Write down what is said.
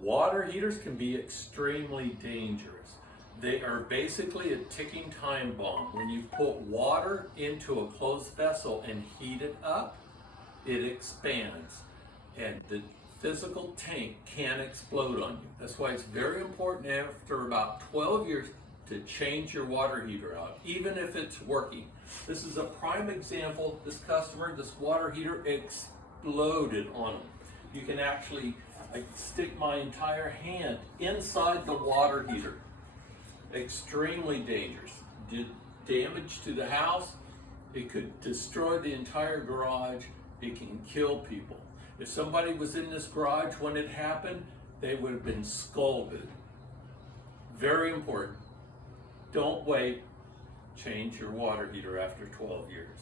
Water heaters can be extremely dangerous. They are basically a ticking time bomb. When you put water into a closed vessel and heat it up, it expands and the physical tank can explode on you. That's why it's very important after about 12 years to change your water heater out, even if it's working. This is a prime example. This customer, this water heater exploded on him. You can actually stick my entire hand inside the water heater. Extremely dangerous. Did damage to the house. It could destroy the entire garage. It can kill people. If somebody was in this garage when it happened, they would have been scalded. Very important. Don't wait. Change your water heater after 12 years.